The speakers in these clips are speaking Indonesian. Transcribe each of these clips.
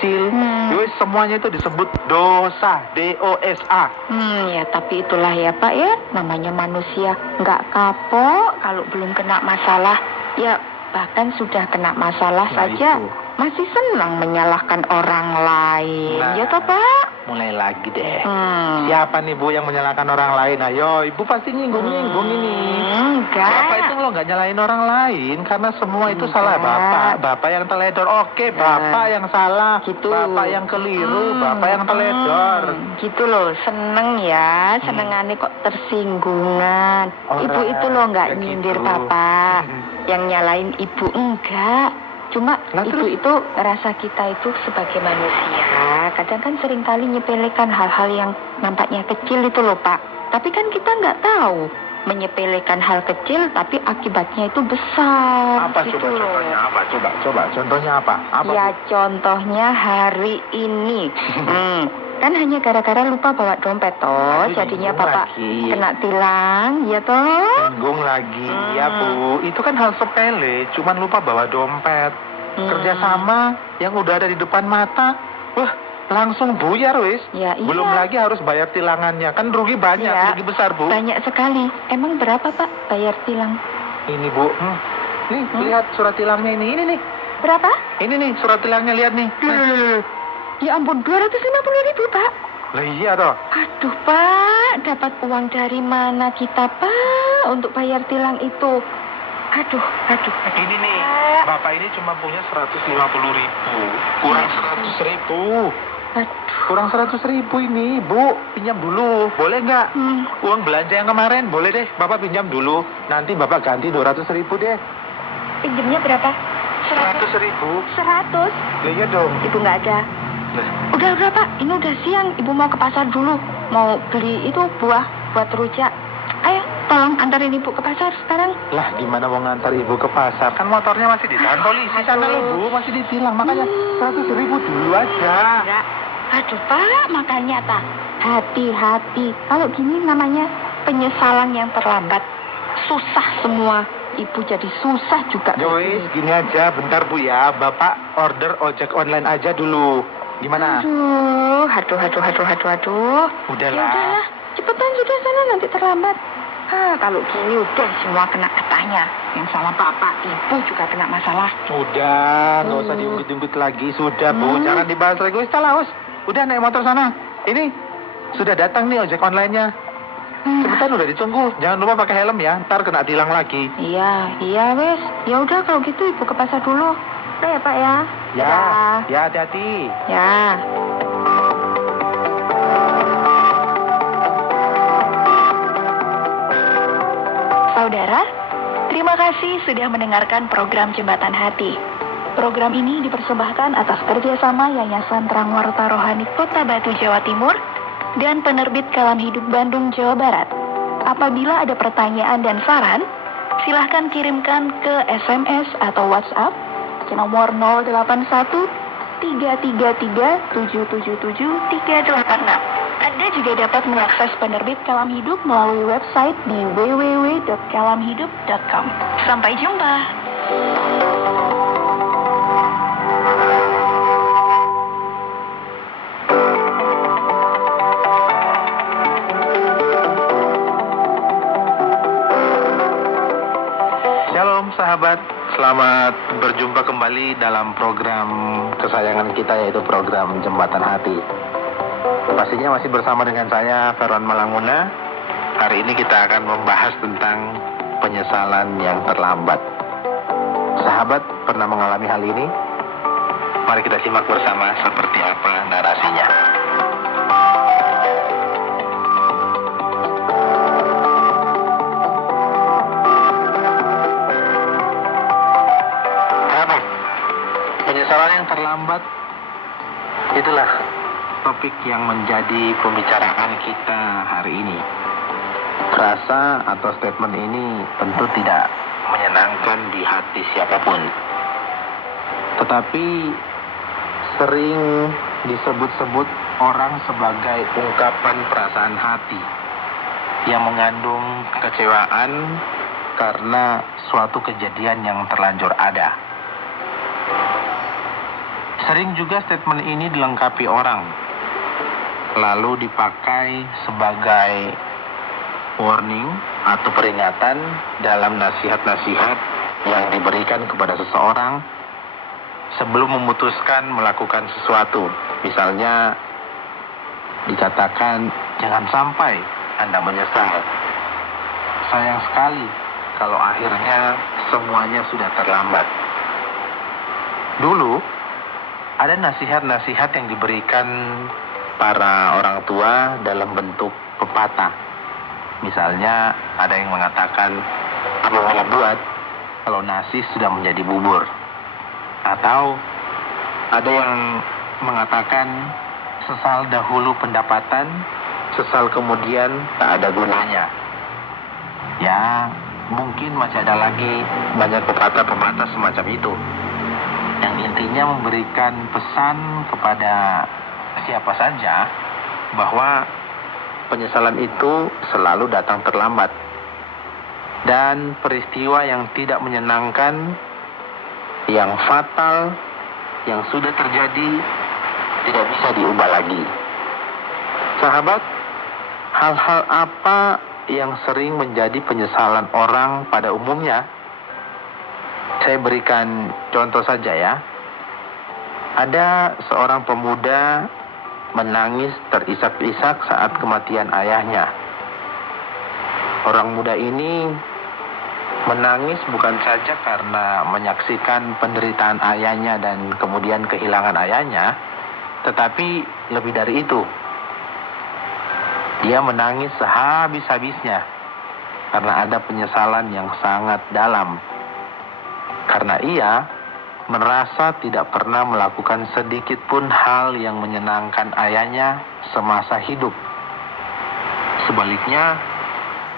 kecil. Wis semuanya itu disebut dosa, DOSA. Ya tapi itulah ya Pak ya, namanya manusia nggak kapok kalau belum kena masalah. Ya bahkan sudah kena masalah saja itu. masih senang menyalahkan orang lain. Ya toh Pak? Mulai lagi deh. Siapa nih Bu yang menyalahkan orang lain? Ayo, Ibu pasti nyinggung-nyinggung ini. Enggak. Bapak itu lo nggak nyalahin orang lain karena semua itu salah Bapak. Bapak yang teledor. Oke, Bapak yang salah. Gitu. Bapak yang keliru. Bapak yang teledor. Gitu loh, seneng ya, senengane kok tersinggungan. Ibu itu loh nggak ya nyindir gitu. Bapak, yang nyalain ibu enggak. Cuma Lah, ibu terus? itu rasa kita itu sebagai manusia, kadang kan seringkali nyepelekan hal-hal yang nampaknya kecil itu loh Pak. Tapi kan kita nggak tahu menyepelekan hal kecil tapi akibatnya itu besar. Apa gitu coba loh. contohnya? Coba contohnya apa? Ya contohnya hari ini kan hanya gara-gara lupa bawa dompet toh, Aduh, jadinya bingung Bapak lagi. kena tilang, ya toh. Tanggung lagi ya Bu. Itu kan hal sepele, cuman lupa bawa dompet. Kerjasama yang udah ada di depan mata, wah langsung buyar wis. Ya, iya. Belum lagi harus bayar tilangannya, kan rugi banyak, Ya, rugi besar Bu. banyak sekali. Emang berapa Pak bayar tilang? Ini Bu, nih lihat surat tilangnya ini nih. Berapa? Ini nih surat tilangnya, lihat nih. Ya ampun, 250.000 Pak. Lah iya toh. Aduh Pak, dapat uang dari mana kita Pak untuk bayar tilang itu? Aduh. Ini nih, Bapak ini cuma punya 150.000, kurang 100.000. Kurang 100.000 ini, Bu. Pinjam dulu, boleh nggak? Uang belanja yang kemarin, boleh deh. Bapak pinjam dulu. Nanti Bapak ganti 200.000 deh. Pinjamnya berapa? 100.000. 100? Lah iya dong. Ibu nggak ada. Udah Pak, ini udah siang. Ibu mau ke pasar dulu. Mau beli itu buah buat rujak. Ayo, tolong antarin Ibu ke pasar sekarang. Lah gimana mau ngantar Ibu ke pasar? Kan motornya masih ditahan polisi sana loh Bu, masih ditilang. Makanya 100.000 dulu aja. Enggak. Aduh Pak, makanya tak hati-hati. Kalau gini namanya penyesalan yang terlambat. Susah semua. Ibu jadi susah juga. Joyce, gini aja, bentar Bu ya. Bapak order ojek online aja dulu. Gimana? Aduh. Udahlah. Udahlah, cepetan sudah sana nanti terlambat. Kalau gini udah semua kena getahnya. Yang salah Bapak, Ibu juga kena masalah. Udah, nggak usah diungkit-ungkit lagi. Sudah Bu, jangan dibahas lagi. Wis, salah, wis. Udah naik motor sana. Ini sudah datang nih ojek online-nya. Cepetan, udah ditunggu. Jangan lupa pakai helm ya, ntar kena tilang lagi. Iya wes. Ya udah kalau gitu Ibu ke pasar dulu. Udah ya Pak ya. Ya, Dadah. ya hati-hati. Ya. Saudara, terima kasih sudah mendengarkan program Jembatan Hati. Program ini dipersembahkan atas kerjasama Yayasan Terang Warta Rohani Kota Batu, Jawa Timur dan Penerbit Kalam Hidup Bandung, Jawa Barat. Apabila ada pertanyaan dan saran, silahkan kirimkan ke SMS atau WhatsApp ke nomor 081 333 777 386. Anda juga dapat mengakses Penerbit Kalam Hidup melalui website di www.kalamhidup.com. Sampai jumpa. Shalom sahabat, selamat berjumpa kembali dalam program kesayangan kita, yaitu program Jembatan Hati. Pastinya masih bersama dengan saya, Ferwan Malanguna. Hari ini kita akan membahas tentang penyesalan yang terlambat. Sahabat pernah mengalami hal ini? Mari kita simak bersama seperti apa narasinya. Penyesalan yang terlambat, itulah topik yang menjadi pembicaraan kita hari ini. Frasa atau statement ini tentu tidak menyenangkan di hati siapapun, tetapi sering disebut-sebut orang sebagai ungkapan perasaan hati yang mengandung kekecewaan karena suatu kejadian yang terlanjur ada. Sering juga statement ini dilengkapi orang, lalu dipakai sebagai warning atau peringatan dalam nasihat-nasihat yang diberikan kepada seseorang sebelum memutuskan melakukan sesuatu. Misalnya dikatakan, jangan sampai Anda menyesal. Sayang sekali kalau akhirnya semuanya sudah terlambat. Dulu ada nasihat-nasihat yang diberikan para orang tua dalam bentuk pepatah. Misalnya ada yang mengatakan, apa boleh buat kalau nasi sudah menjadi bubur. Atau ada yang mengatakan, sesal dahulu pendapatan, sesal kemudian tak ada gunanya. Ya, mungkin masih ada lagi banyak pepatah-pepatah semacam itu, yang intinya memberikan pesan kepada siapa saja bahwa penyesalan itu selalu datang terlambat, dan peristiwa yang tidak menyenangkan, yang fatal, yang sudah terjadi tidak bisa diubah lagi. Sahabat, hal-hal apa yang sering menjadi penyesalan orang pada umumnya? Saya berikan contoh saja ya. Ada seorang pemuda menangis terisak-isak saat kematian ayahnya. Orang muda ini menangis bukan saja karena menyaksikan penderitaan ayahnya dan kemudian kehilangan ayahnya, tetapi lebih dari itu. Dia menangis sehabis-habisnya karena ada penyesalan yang sangat dalam. Karena ia merasa tidak pernah melakukan sedikit pun hal yang menyenangkan ayahnya semasa hidup. Sebaliknya,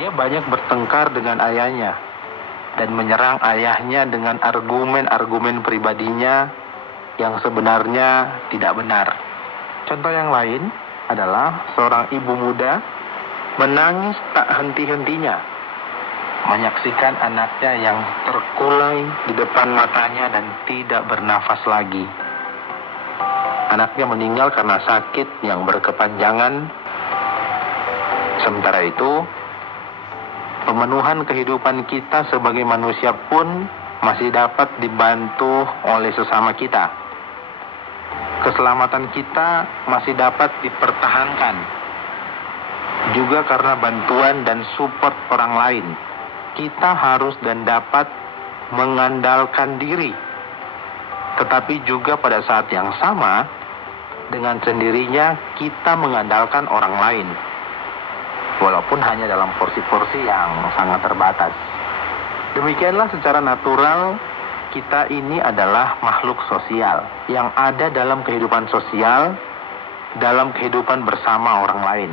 dia banyak bertengkar dengan ayahnya dan menyerang ayahnya dengan argumen-argumen pribadinya yang sebenarnya tidak benar. Contoh yang lain adalah seorang ibu muda menangis tak henti-hentinya menyaksikan anaknya yang terkulai di depan matanya dan tidak bernafas lagi. Anaknya meninggal karena sakit yang berkepanjangan. Sementara itu, pemenuhan kehidupan kita sebagai manusia pun masih dapat dibantu oleh sesama kita. Keselamatan kita masih dapat dipertahankan juga karena bantuan dan support orang lain. Kita harus dan dapat mengandalkan diri, tetapi juga pada saat yang sama, dengan sendirinya kita mengandalkan orang lain, walaupun hanya dalam porsi-porsi yang sangat terbatas. Demikianlah secara natural, kita ini adalah makhluk sosial, yang ada dalam kehidupan sosial, dalam kehidupan bersama orang lain.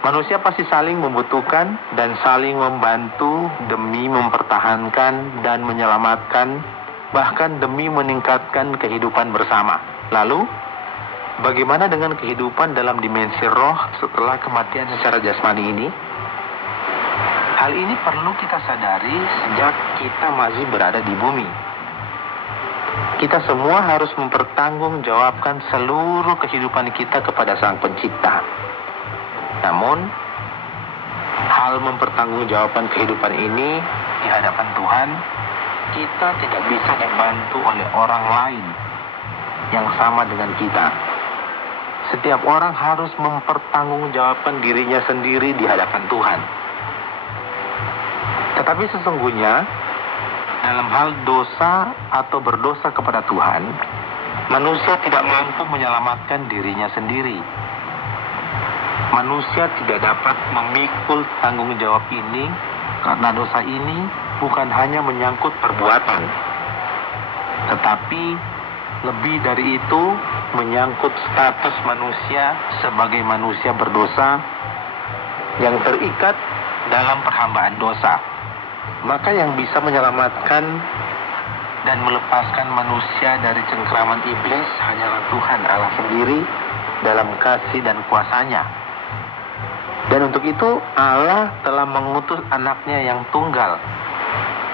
Manusia pasti saling membutuhkan dan saling membantu demi mempertahankan dan menyelamatkan, bahkan demi meningkatkan kehidupan bersama. Lalu, bagaimana dengan kehidupan dalam dimensi roh setelah kematian secara jasmani ini? Hal ini perlu kita sadari sejak kita masih berada di bumi. Kita semua harus mempertanggungjawabkan seluruh kehidupan kita kepada Sang Pencipta. Namun, hal mempertanggungjawabkan kehidupan ini di hadapan Tuhan, kita tidak bisa dibantu oleh orang lain yang sama dengan kita. Setiap orang harus mempertanggungjawabkan dirinya sendiri di hadapan Tuhan. Tetapi sesungguhnya, dalam hal dosa atau berdosa kepada Tuhan, manusia tidak mampu menyelamatkan dirinya sendiri. Manusia tidak dapat memikul tanggung jawab ini karena dosa ini bukan hanya menyangkut perbuatan, tetapi lebih dari itu menyangkut status manusia sebagai manusia berdosa yang terikat dalam perhambaan dosa. Maka yang bisa menyelamatkan dan melepaskan manusia dari cengkraman iblis hanyalah Tuhan Allah sendiri dalam kasih dan kuasa-Nya. Dan untuk itu Allah telah mengutus anaknya yang tunggal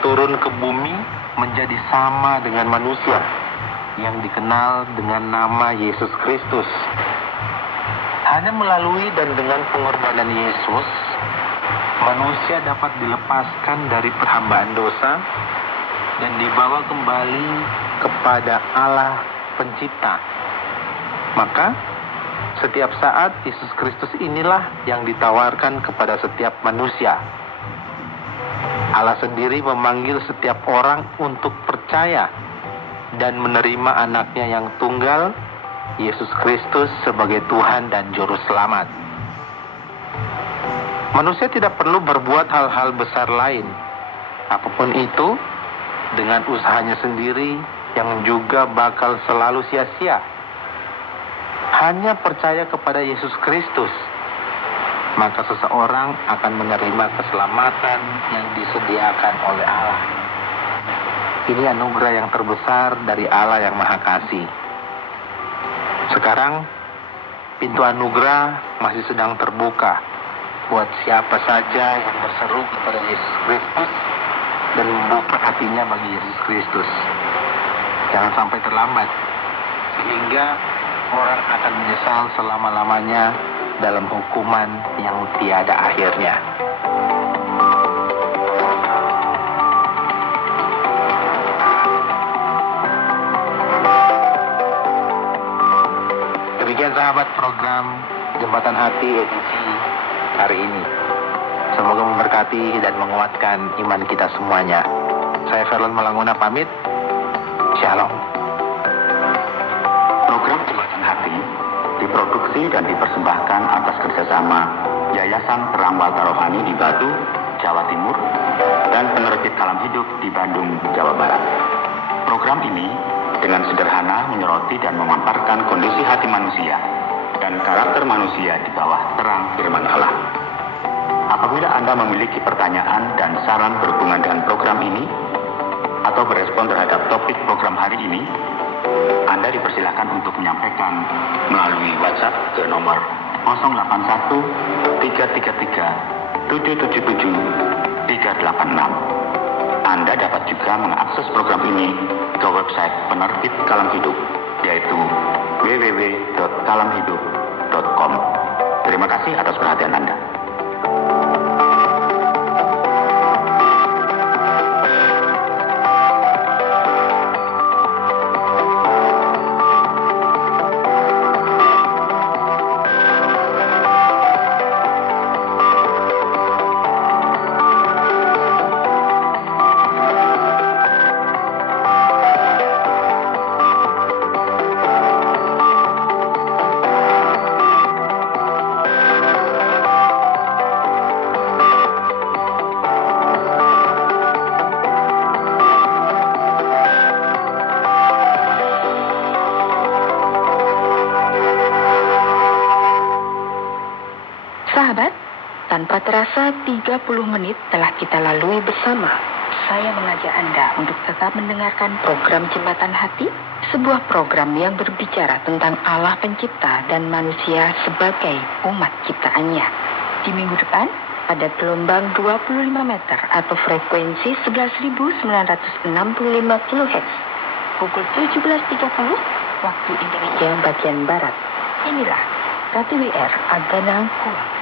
turun ke bumi menjadi sama dengan manusia, yang dikenal dengan nama Yesus Kristus. Hanya melalui dan dengan pengorbanan Yesus, manusia dapat dilepaskan dari perhambaan dosa dan dibawa kembali kepada Allah Pencipta. Maka, setiap saat Yesus Kristus inilah yang ditawarkan kepada setiap manusia. Allah sendiri memanggil setiap orang untuk percaya dan menerima anaknya yang tunggal, Yesus Kristus sebagai Tuhan dan Juru Selamat. Manusia tidak perlu berbuat hal-hal besar lain, apapun itu, dengan usahanya sendiri yang juga bakal selalu sia-sia. Hanya percaya kepada Yesus Kristus, maka seseorang akan menerima keselamatan yang disediakan oleh Allah. Ini anugerah yang terbesar dari Allah yang Maha Kasih. Sekarang, pintu anugerah masih sedang terbuka buat siapa saja yang berseru kepada Yesus Kristus dan membuka hatinya bagi Yesus Kristus. Jangan sampai terlambat, sehingga orang akan menyesal selama-lamanya dalam hukuman yang tiada akhirnya. Demikian sahabat program Jembatan Hati edisi hari ini. Semoga memberkati dan menguatkan iman kita semuanya. Saya Verlon Malanguna pamit. Shalom. Program Jembatan Hati diproduksi dan dipersembahkan atas kerjasama Yayasan Terang Warta Rohani di Batu, Jawa Timur, dan Penerbit Kalam Hidup di Bandung, Jawa Barat. Program ini dengan sederhana menyoroti dan memaparkan kondisi hati manusia dan karakter manusia di bawah terang firman Allah. Apabila Anda memiliki pertanyaan dan saran berhubungan dengan program ini, atau berespon terhadap topik program hari ini, Anda dipersilakan untuk menyampaikan melalui WhatsApp ke nomor 081 333 777 386. Anda dapat juga mengakses program ini ke website Penerbit Kalam Hidup, yaitu www.kalamhidup.com. Terima kasih atas perhatian Anda. Sahabat, tanpa terasa 30 menit telah kita lalui bersama. Saya mengajak Anda untuk tetap mendengarkan program Jembatan Hati, sebuah program yang berbicara tentang Allah Pencipta dan manusia sebagai umat ciptaannya. Di minggu depan, pada gelombang 25 meter atau frekuensi 11.965 kHz, pukul 17.30 waktu Indonesia bagian Barat. Inilah Ratu WR Agana Kuang.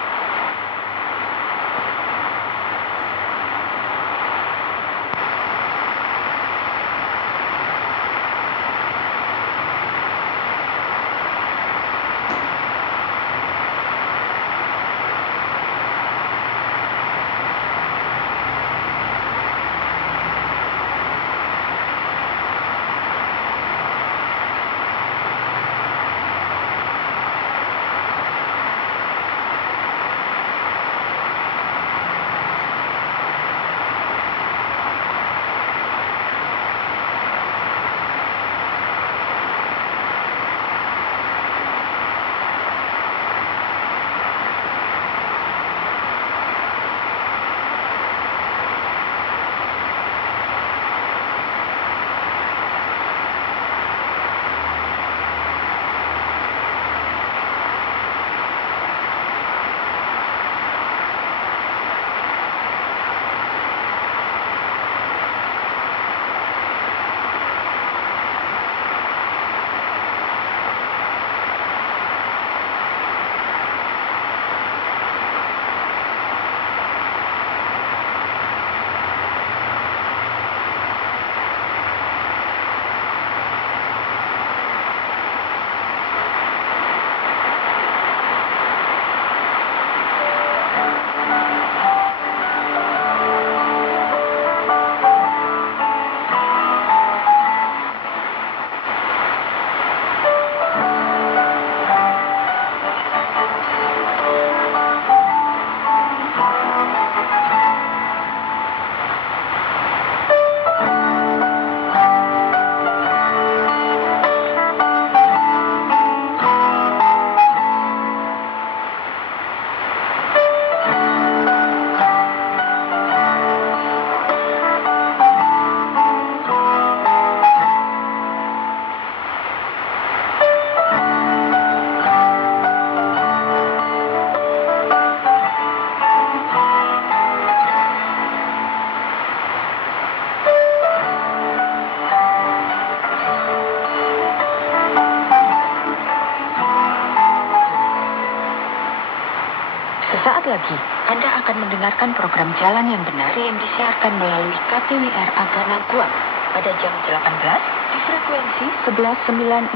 Sesaat lagi, Anda akan mendengarkan program Jalan yang Benar yang disiarkan melalui KTWR Agana Guam pada jam 18 di frekuensi 11965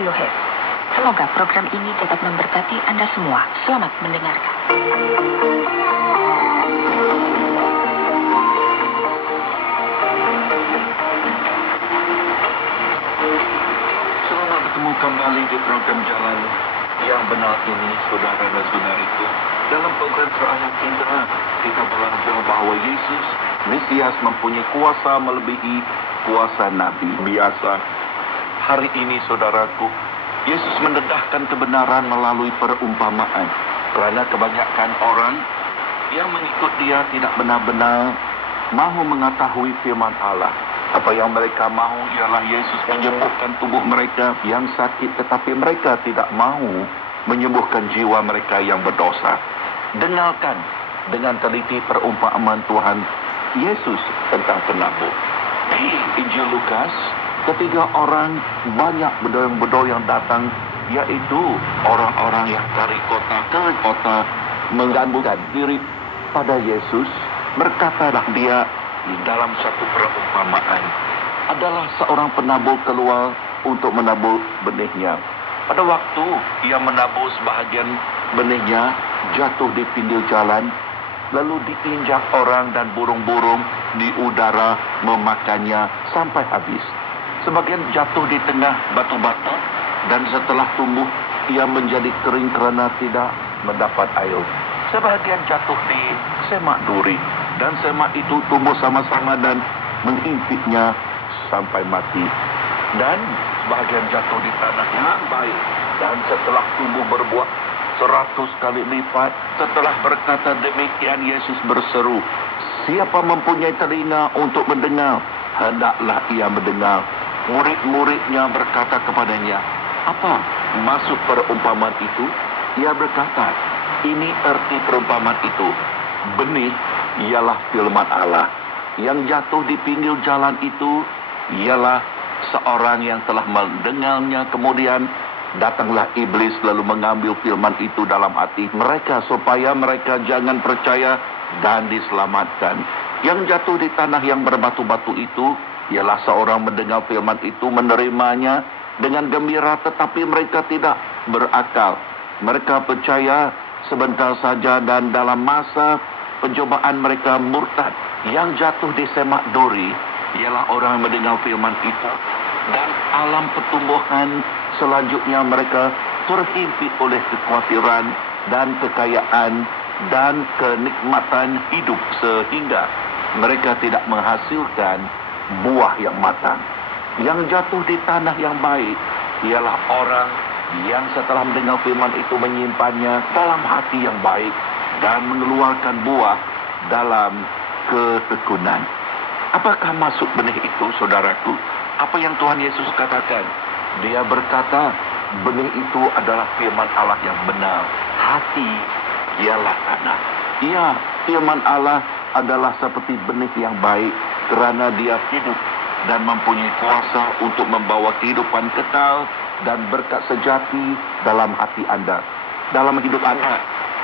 kHz. Semoga program ini dapat memberkati Anda semua. Selamat mendengarkan. Selamat bertemu kembali di program Jalan yang Benar ini, saudara dan saudariku. Dalam program terakhir kita belajar bahwa Yesus, Mesias, mempunyai kuasa melebihi kuasa Nabi biasa. Hari ini, saudaraku, Yesus mendedahkan kebenaran melalui perumpamaan. Kerana kebanyakan orang yang mengikut dia tidak benar-benar mahu mengetahui firman Allah. Apa yang mereka mahu ialah Yesus menyembuhkan tubuh mereka yang sakit, tetapi mereka tidak mahu menyembuhkan jiwa mereka yang berdosa. Dengarkan dengan teliti perumpamaan Tuhan Yesus tentang penabur. Di Injil Lukas, ketiga orang banyak berdoa-berdoa yang datang, yaitu orang-orang yang dari kota ke kota menggantungkan diri pada Yesus. Berkatalah dia di dalam satu perumpamaan, adalah seorang penabur keluar untuk menabur benihnya. Pada waktu ia menabur, sebahagian benihnya jatuh di pinggir jalan, lalu diinjak orang dan burung-burung di udara memakannya sampai habis. Sebagian jatuh di tengah batu-batu, dan setelah tumbuh ia menjadi kering kerana tidak mendapat air. Sebahagian jatuh di semak duri, dan semak itu tumbuh sama-sama dan menghimpitnya sampai mati. Dan sebahagian jatuh di tanah yang baik, dan setelah tumbuh berbuah 100 kali lipat. Setelah berkata demikian, Yesus berseru, "Siapa mempunyai telinga untuk mendengar, hendaklah ia mendengar." Murid-muridnya berkata kepadanya, "Apa maksud perumpamaan itu?" Ia berkata, "Ini arti perumpamaan itu. Benih ialah firman Allah. Yang jatuh di pinggir jalan itu ialah seorang yang telah mendengarnya, kemudian datanglah iblis lalu mengambil firman itu dalam hati mereka supaya mereka jangan percaya dan diselamatkan. Yang jatuh di tanah yang berbatu-batu itu ialah seorang mendengar firman itu, menerimanya dengan gembira, tetapi mereka tidak berakal. Mereka percaya sebentar saja dan dalam masa pencobaan mereka murtad. Yang jatuh di semak duri ialah orang yang mendengar firman itu, dan alam pertumbuhan selanjutnya mereka terhimpit oleh kekhawatiran dan kekayaan dan kenikmatan hidup sehingga mereka tidak menghasilkan buah yang matang. Yang jatuh di tanah yang baik ialah orang yang setelah mendengar firman itu menyimpannya dalam hati yang baik dan mengeluarkan buah dalam ketekunan. Apakah maksud benih itu, saudaraku? Apa yang Tuhan Yesus katakan? Dia berkata, benih itu adalah firman Allah yang benar. Hati ialah tanah. Ya, firman Allah adalah seperti benih yang baik kerana dia hidup dan mempunyai kuasa untuk membawa kehidupan kekal dan berkat sejati dalam hati Anda, dalam hidup Anda.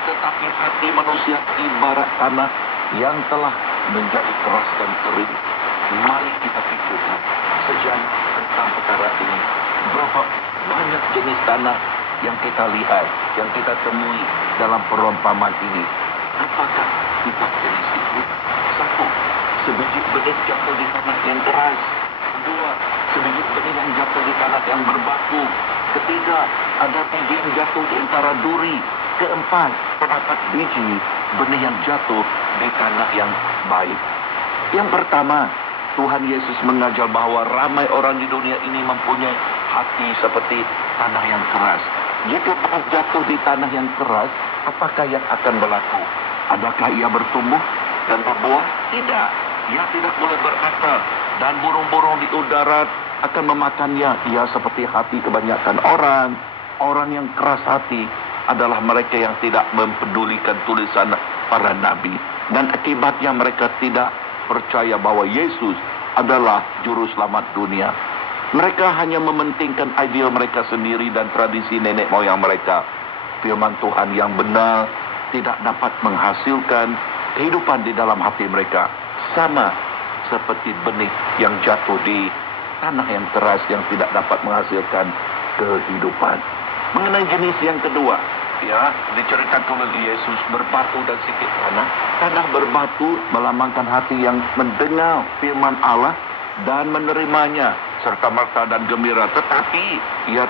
Tetapi hati manusia ibarat tanah yang telah menjadi keras dan kering. Mari kita pikirkan sejenak tentang perkara ini. Berapa banyak jenis tanah yang kita lihat, yang kita temui dalam perumpamaan ini. Apakah kita jenis itu? Satu, sebiji benih jatuh di tanah yang keras. Kedua, sebiji benih yang jatuh di tanah yang berbatu. Ketiga, ada biji yang jatuh di antara duri. Keempat, terdapat biji benih yang jatuh di tanah yang baik. Yang pertama, Tuhan Yesus mengajar bahwa ramai orang di dunia ini mempunyai hati seperti tanah yang keras. Jika jatuh di tanah yang keras, apakah yang akan berlaku? Adakah ia bertumbuh dan berbuah? Tidak. Ia tidak boleh berakar, dan burung-burung di udara akan memakannya. Ia seperti hati kebanyakan orang. Orang yang keras hati adalah mereka yang tidak mempedulikan tulisan para nabi, dan akibatnya mereka tidak percaya bahwa Yesus adalah juru selamat dunia. Mereka hanya mementingkan ideal mereka sendiri dan tradisi nenek moyang mereka. Firman Tuhan yang benar tidak dapat menghasilkan kehidupan di dalam hati mereka. Sama seperti benih yang jatuh di tanah yang keras yang tidak dapat menghasilkan kehidupan. Mengenai jenis yang kedua, ya, diceritakan oleh Yesus berbatu dan sikit tanah. Tanah berbatu melambangkan hati yang mendengar firman Allah dan menerimanya serta merta dan gembira, tetapi ia